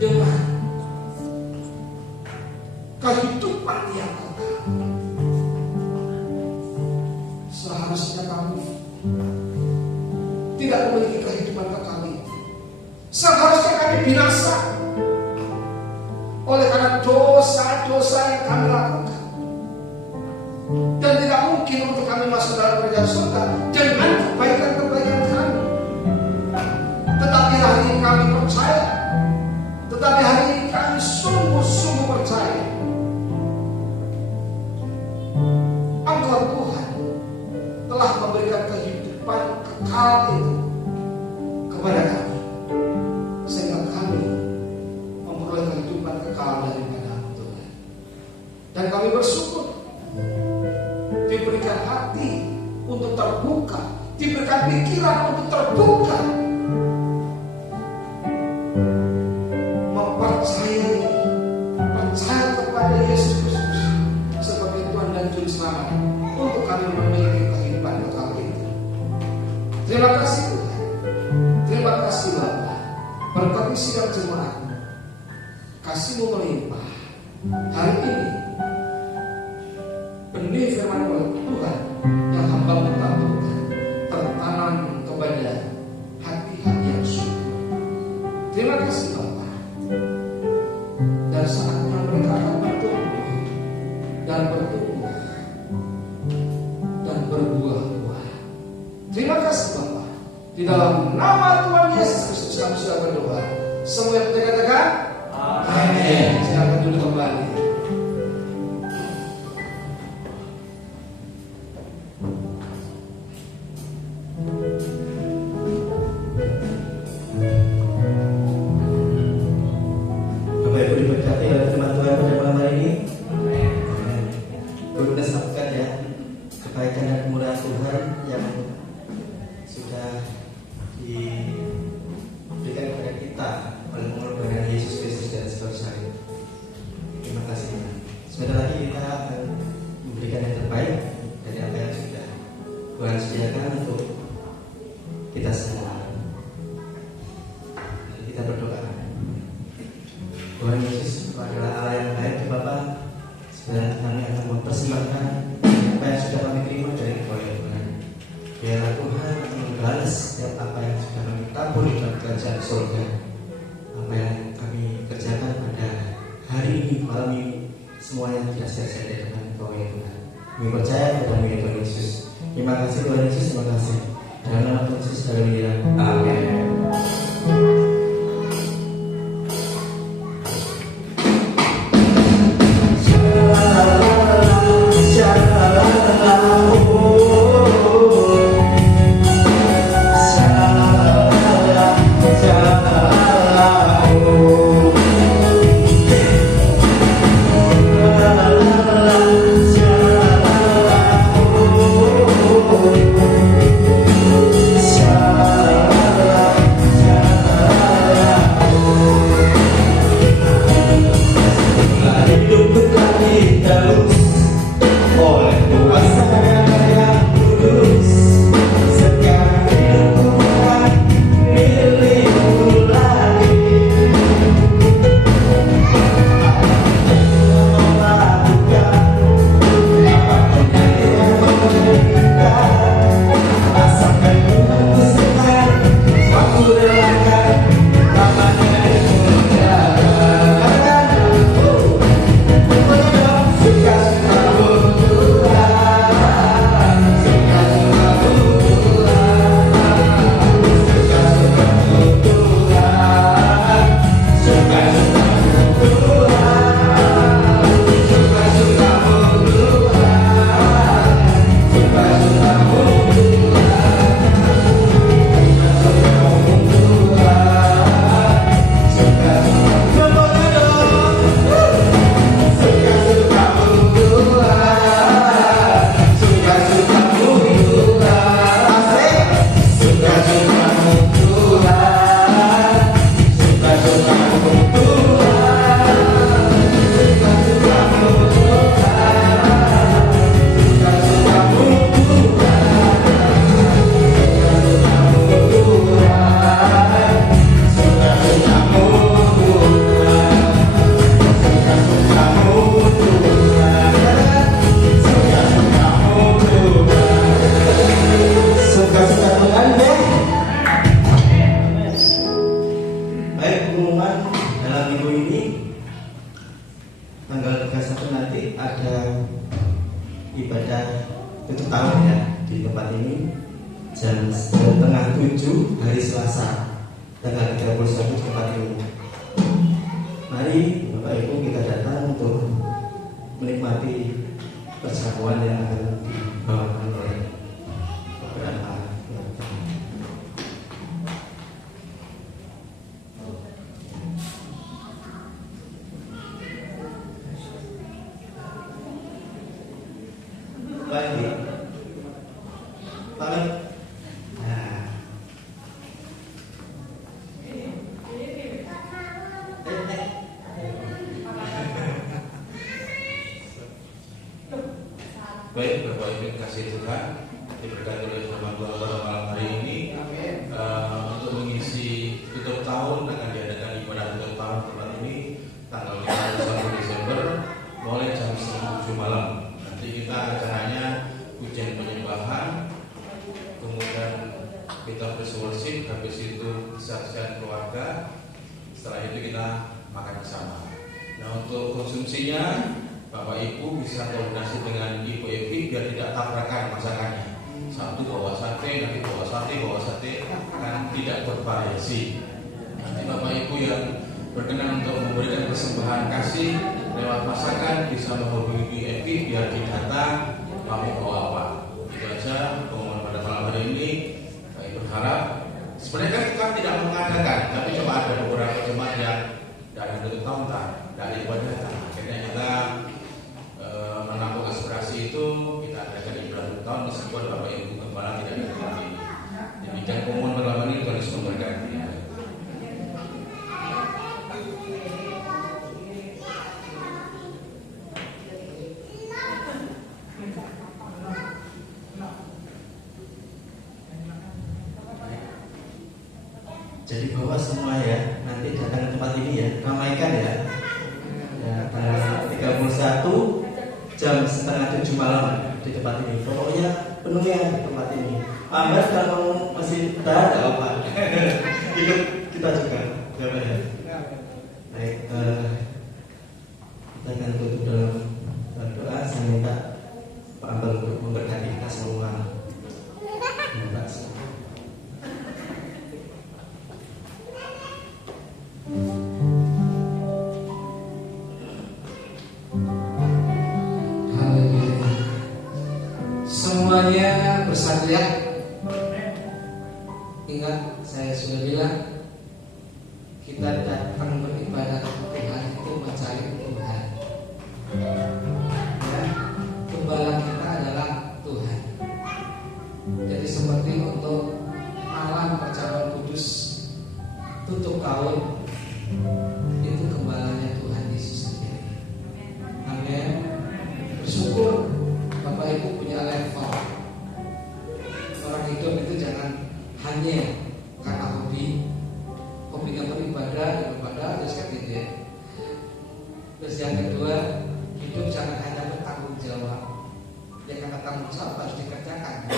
dengan kehidupan yang kekal. Seharusnya kami tidak memiliki kehidupan kekal itu. Seharusnya kami binasa oleh karena dosa-dosa yang kami lakukan, dan tidak mungkin untuk kami masuk dalam kerajaan surga dengan kebaikan-kebaikan kami. Tetapi hari ini kami percaya, tetapi hari ini kami sungguh-sungguh percaya Engkau Tuhan telah memberikan kehidupan kekal itu kepada kami, sehingga kami memperoleh kehidupan kekal daripada-Mu Tuhan. Dan kami bersyukur diberikan hati untuk terbuka, diberikan pikiran untuk terbuka, percaya kepada Yesus Kristus sebagai Tuhan dan Juru Selamat, untuk kami memiliki kehidupan kekal itu. Terima kasih Tuhan, terima kasih Bapa. Berkati sidang jemaat, kasih-Mu melimpah. Hari ini benih firman Tuhan yang hamba-Mu taburkan tertanam kepada hati-hati yang sungguh. Terima kasih Bapa. Dan saatnya mereka akan bertumbuh dan bertumbuh dan berbuah-buah. Terima kasih Bapa. Di dalam nama Tuhan Yesus Kristus kami sudah berdoa. Semua yang katakan amin. Silakan duduk kembali. Kami percaya kepada Tuhan Yesus. Terima kasih Tuhan Yesus, terima kasih. Dalam nama Tuhan Yesus, haleluya. Amin. tanggal 31 nanti ada ibadah tutup tahun ya di tempat ini jam 6:30 hari Selasa tanggal 31 di tempat ini. Mari Bapak Ibu kita datang untuk menikmati perjamuan yang akan dibawakan oleh beberapa. Lagi, tangan. Nah, baik, Bapak Ibu kasih Tuhan diberkati oleh firman Tuhan pada malam hari ini. Untuk mengisi tutup tahun akan diadakan ibadah tutup tahun tempat ini tanggal 21 Desember mulai jam 7 malam. Nanti kita acaranya pujian penyembahan, kemudian kita worship, habis itu kesaksian keluarga. Setelah itu kita makan bersama. Nah, untuk konsumsinya Bapak Ibu bisa koordinasi dengan Ibu Evi biar tidak tabrakan masakannya. Satu bawa sate, nanti bawa sate, kan tidak bervariasi. Nanti Bapak Ibu yang berkenan untuk memberikan persembahan kasih lewat masakan bisa menghubungi Ibu Evi biar didata mau bawa apa. Itu aja pengumuman pada malam hari ini. Kami berharap sebenarnya kan tidak mengadakan, tapi cuma ada beberapa jemaat yang dari tutup tahun dari ibadah. Akhirnya kita menampung aspirasi itu, kita adakan ibadah tahun meskipun Bapak Ibu Gembala tidak ada lagi. Demikian pengumuman malam ini, Tuhan Yesus memberkati. jadi bawa semua ya, nanti datang ke tempat ini ya, ramaikan ya. Ya, tanggal 31 jam 6:30 malam di tempat ini. Pokoknya penuh ya di tempat ini. Anda kalau masih ada apa? Ikut kita juga. Ya. Baik, kita akan tutup dalam doa. Saya minta Pak Ambal untuk memberkati kita semua. Terima kasih. Semuanya bersatu ya. Ingat saya sudah bilang, kita datang beribadah ke Tuhan itu mencari Tuhan ya. Gembala kita adalah Tuhan. Jadi seperti untuk malam perjamuan kudus tutup tahun, itu gembalanya Tuhan Yesus sendiri. Amin. Bersyukur Bapak Ibu punya level. Orang hidup itu jangan hanya karena hobinya beribadah terus kan gitu ya. Terus yang kedua, hidup jangan hanya bertanggung jawab. Ya karena tanggung jawab harus dikerjakan.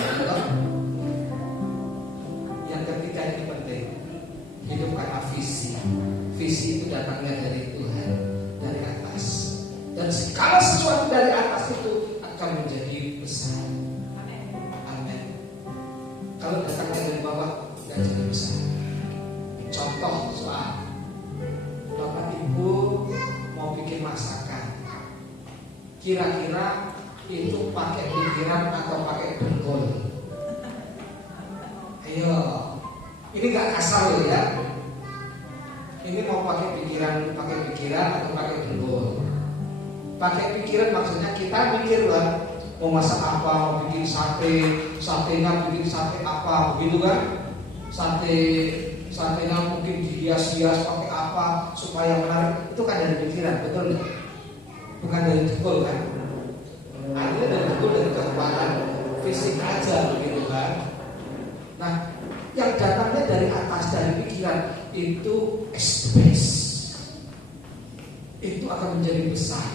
Yang ketiga ini penting, hidup karena visi. Visi itu datangnya dari Tuhan, dari atas. Dan segala sesuatu dari atas itu akan menjadi besar. Amin. Kalau datangnya dari bawah, tidak jadi besar. Contoh soal Bapak Ibu mau bikin masakan, kira-kira itu pakai pikiran atau pakai dengkul? Ayo, ini nggak kasar loh ya. Ini mau pakai pikiran atau pakai dengkul? Pakai pikiran maksudnya kita mikir lah, mau masak apa, mau bikin satenya bikin sate apa, begitu kan? Satenya mungkin dihias-hias pakai apa supaya menarik, itu kan dari pikiran, betul nggak? Bukan dari dengkul kan? Akhirnya dari dengkul, dari kekuatan fisik aja, begitu kan? Nah, yang datangnya dari atas, dari pikiran itu space, itu akan menjadi besar.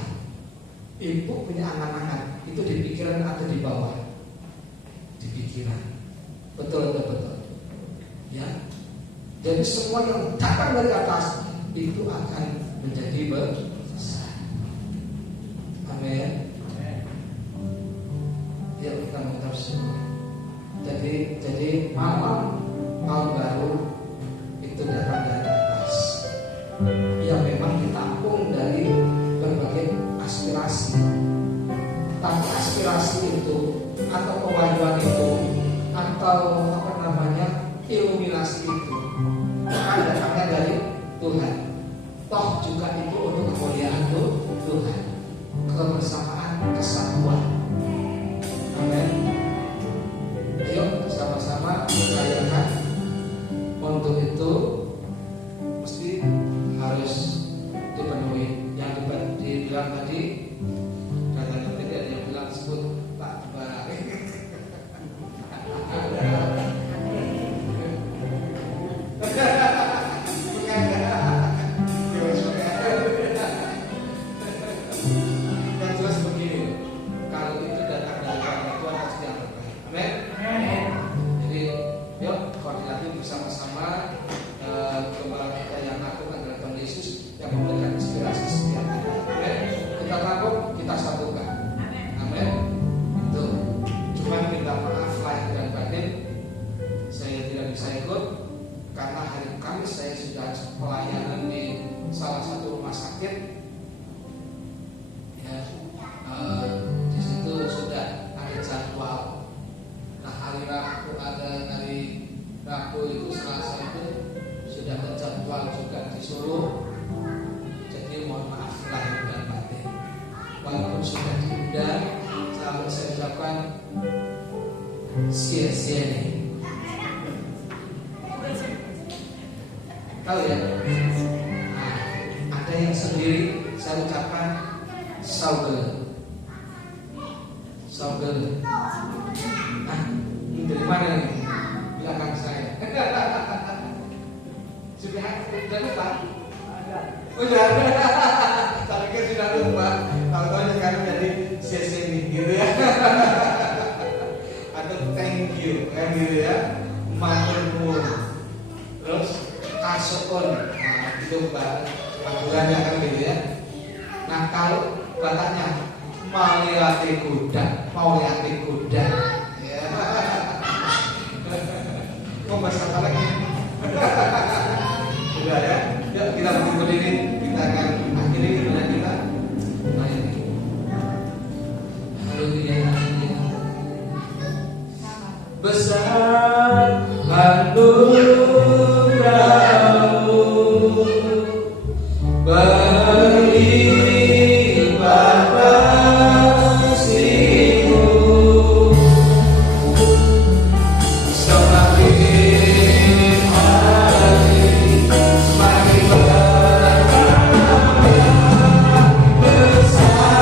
Ibu punya angan-angan, itu di pikiran atau di bawah? Di pikiran. Betul. Ya. Jadi semua yang datang dari atas itu akan menjadi besar. iluminasi itu akan datangnya dari Tuhan. Toh juga itu untuk kemuliaan Tuhan, kebersamaan, kesatuan. Amin. Ayo sama-sama merayakan. Untuk itu mesti harus dipenuhi yang dibilang tadi. Katanya tadi ada yang bilang sebut Pak Barari. Yang jelas begini, kalau itu datang dari Tuhan pasti yang terbaik. Amin. Jadi yuk koordinasi bersama-sama. Kepala kita yang agung adalah Tuhan Yesus yang memberikan inspirasi setiap kita. Amin. Kita takut, kita satukan. Amin. Itu cuma minta maaf lahir dan batin, saya tidak bisa ikut karena hari Kamis saya sudah pelayanan di salah satu rumah sakit. Ya, di situ sudah ada jadwal. Nah hari Rabu itu Selasa itu sudah ada jadwal juga di Solo. Jadi mohon maaf lahir dan batin. Walaupun sudah diundang, saya ucapkan sia-sia nih. Tahu ya? Nah, ada yang sendiri saya ucapkan saudara. Nah, ini dari mana nih? Belakang saya. Sudah lupa? Udah. Tapi kan sudah lupa. Tahu-tahu sekarang jadi sesi gitu ya. Atau thank you kan gitu ya. Matur nuwun. Terus kasokon. Nah, itu aturannya kan gitu ya. Nah, kalau bataknya mau lihat kuda. Ya. Kok bahasa apa lagi? Sudah ya. Yuk kita berdiri, kita akan akhiri kemudian kita. Nah ini. Haleluya. Besar anugerahmu, berlimpah kasih-Mu, semakin hari semakin bertambah besar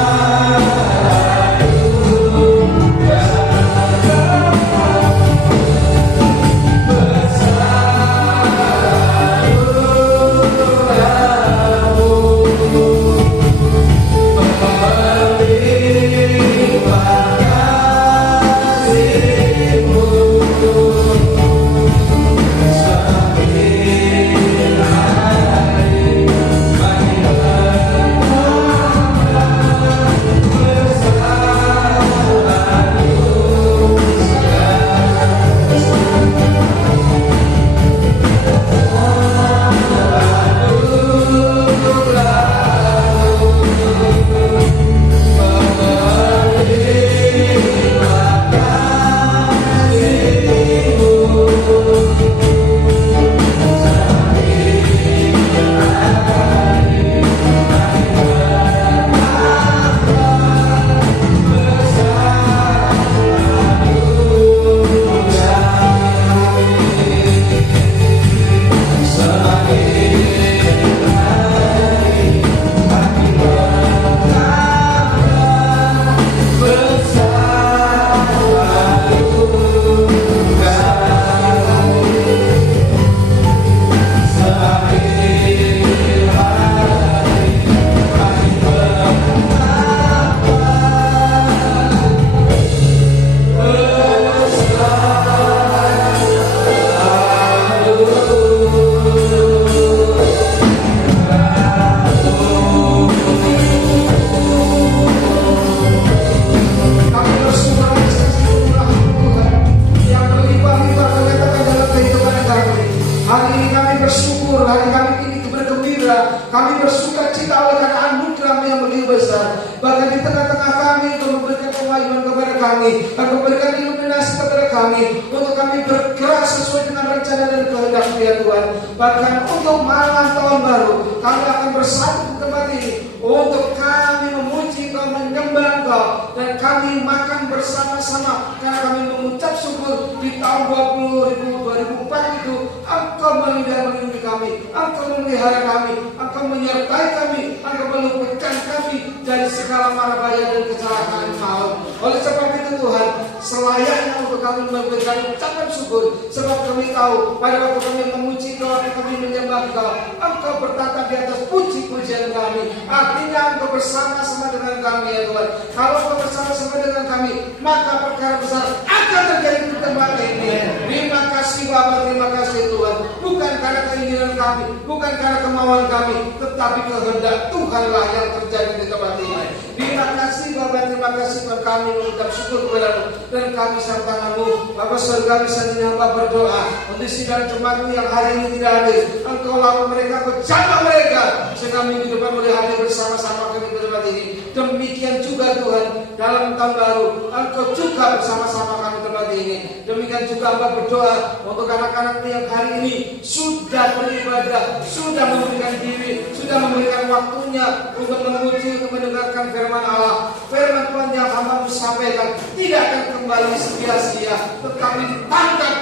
Kami bersuka cita oleh karena anugerah-Mu yang begitu besar. Bahkan di tengah-tengah kami Kau memberikan kemajuan kepada kami, Kau memberikan iluminasi kepada kami, untuk kami bergerak sesuai dengan rencana dan kehendak ya Tuhan. Bahkan untuk malam tahun baru kami akan bersatu di tempat ini untuk kami memuji Engkau, menyembah Engkau, dan kami makan bersama-sama karena kami mengucap syukur di tahun 2004 itu Engkau melindungi kami, Engkau memelihara kami, Engkau menyertai kami, Engkau meluputkan kami dari segala mara bahaya dan kecelakaan maut. Oleh sebab itu Tuhan, selayaknya untuk kami memberikan ucapan syukur, sebab kami tahu pada waktu kami memuji Engkau, kami menyembah Engkau, Engkau bertata di atas puji-pujian kami. Artinya Engkau bersama-sama dengan kami ya Tuhan. Kalau Engkau bersama-sama dengan kami, maka perkara besar akan terjadi di tempat ini. Terima kasih Bapa, terima kasih Tuhan. Bukan karena keinginan kami, bukan karena kemauan kami, tetapi kehendak Tuhanlah yang terjadi di tempat ini. Terima kasih Bapa, terima kasih Tuhan. Kami mengucap syukur kepada-Mu dan kami serta Mu. Bapa surga, misalnya hamba berdoa untuk sidang jemaat-Mu yang hari ini tidak hadir. Engkau lawan mereka, berjamah mereka, sehingga minggu depan boleh hadir bersama-sama kami di tempat ini. Demikian juga Tuhan, dalam tahun baru Engkau juga bersama-sama kami di tempat ini. Demikian juga hamba berdoa untuk anak-anak yang hari ini sudah beribadah, sudah memberikan diri, sudah memberikan waktunya untuk memuji, untuk mendengarkan firman Allah. Firman Tuhan yang hamba sampaikan tidak akan kembali sia-sia, tetapi ditangkap,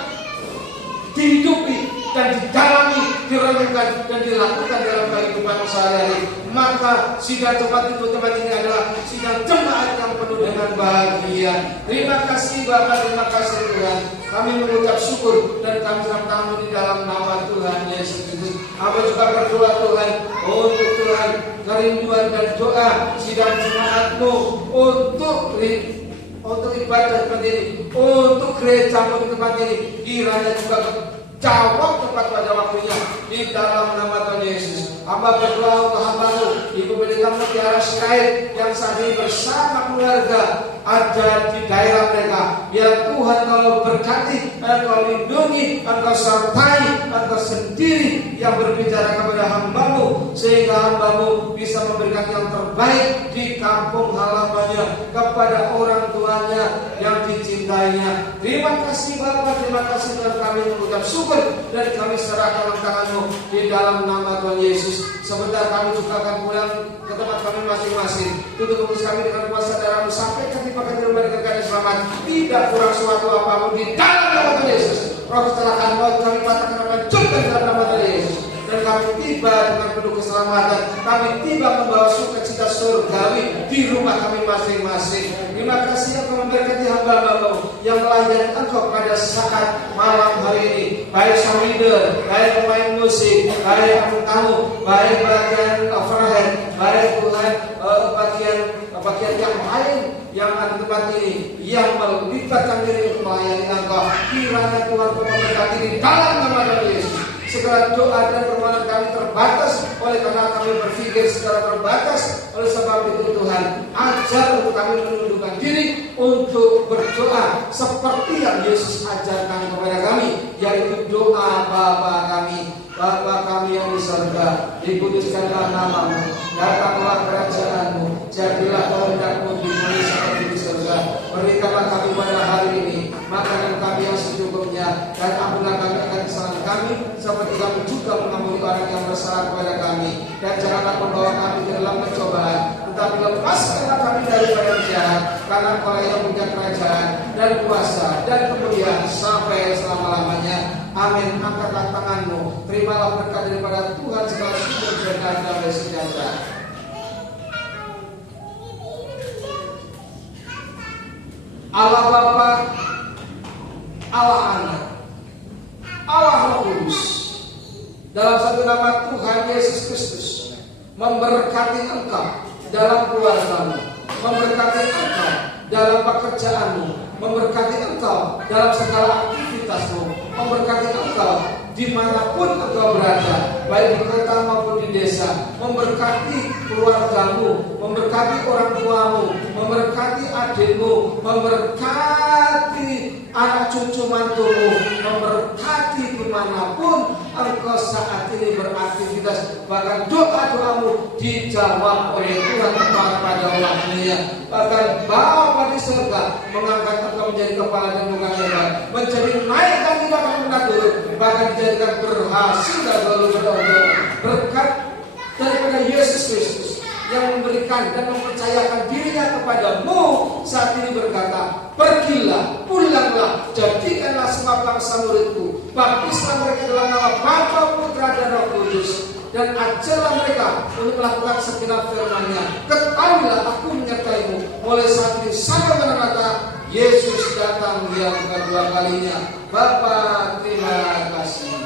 dihidupi, dan didalami, direnungkan, dan dilakukan dalam kehidupan sehari-hari. Maka sidang tempat ini adalah sidang jemaat yang penuh dengan bahagia. Terima kasih Bapa, terima kasih Tuhan. Kami mengucap syukur dan kami serta-Mu di dalam nama Tuhan Yesus Kristus. Aku juga berdoa Tuhan untuk Tuhan kerinduan dan doa sidang jemaat-Mu untuk ibadah tempat ini, untuk gereja-Mu di tempat ini, kiranya juga jawab tepat pada waktunya di dalam nama Tuhan Yesus. Hamba berdoa untuk hamba-Mu Ibu Pendeta Mutiara Sirait yang saat ini bersama keluarga ada di daerah mereka. Ya Tuhan, Engkau berkati, Engkau lindungi, Engkau sertai, Engkau sendiri yang berbicara kepada hamba-Mu, sehingga hamba-Mu bisa memberikan yang terbaik di kampung halamannya kepada orang tuanya yang dicintainya. Terima kasih Bapa, terima kasih Tuhan. Kami mengucap syukur dan kami serahkan dalam tangan-Mu di dalam nama Tuhan Yesus. Sebentar kami juga akan pulang ke tempat kami masing-masing. Tutup mulut kami dengan kuasa darah-Mu sampai kami pakai rumah dengan keadaan selamat, tidak kurang suatu apapun di dalam nama Tuhan Yesus. Roh kecelakaan maut kami patahkan dan hancurkan dalam nama Tuhan Yesus. Dan kami tiba dengan penuh keselamatan. Kami tiba membawa sukacita surgawi di rumah kami masing-masing. Terima kasih Engkau memberkati hamba-Mu yang melayani Engkau pada saat malam hari ini. Baik sang leader, baik pemain musik, baik tamu, baik bagian overhead, baik Tuhan bagian yang lain yang ada di tempat ini yang melibatkan diri untuk melayani Engkau. Kiranya Tuhan memberkati di dalam nama Tuhan Yesus. Segala doa dan permohonan kami terbatas oleh karena kami berpikir secara terbatas. Oleh sebab itu Tuhan, ajar untuk kami menundukkan diri untuk berdoa seperti yang Yesus ajarkan kepada kami, yaitu doa Bapa kami. Bapa kami yang di surga, dikuduskanlah nama-Mu, datanglah kerajaan-Mu, jadilah kehendak-Mu di bumi seperti di surga. Berikanlah kami pada hari ini makanan kami yang secukupnya, dan ampunilah kami akan kesalahan kami, seperti kami juga mengampuni orang yang bersalah kepada kami. Dan janganlah membawa kami ke dalam pencobaan, tetapi lepaskanlah kami daripada yang jahat, karena Engkau yang punya kerajaan dan kuasa dan kemuliaan sampai selama-lamanya. Amin. Angkatlah tanganmu, terimalah berkat daripada Tuhan segala sumber berkat dan sejahtera. Allah Bapa, Allah Anak, Allah Roh Kudus, dalam satu nama Tuhan Yesus Kristus, memberkati engkau dalam keluargamu, memberkati engkau dalam pekerjaanmu, memberkati engkau dalam segala aktivitasmu, memberkati engkau dimanapun engkau berada, baik di kota maupun di desa, memberkati keluargamu, memberkati orang tuamu, memberkati adikmu, memberkati anak cucu mantumu, memberkati dimanapun engkau saat ini beraktivitas. Bahkan doa-doamu dijawab oleh Tuhan kepada waktunya. Bahkan Bapa di surga mengangkat engkau menjadi kepala dan bukan hebat, menjadi naik dan tidak akan pernah turun, bahkan dijadikan berhasil dan selalu berdoa. Berkat daripada Yesus Kristus yang memberikan dan mempercayakan dirinya kepadamu saat ini berkata, pergilah, pulanglah, jadikanlah semua bangsa muridku, baptislah mereka dalam nama Bapa, Putra dan Roh Kudus, dan ajarlah mereka untuk melakukan segenap firman-Nya. Ketahuilah aku menyertaimu mulai saat ini sampai maranatha. Yesus datang yang kedua kalinya. Bapa, terima kasih.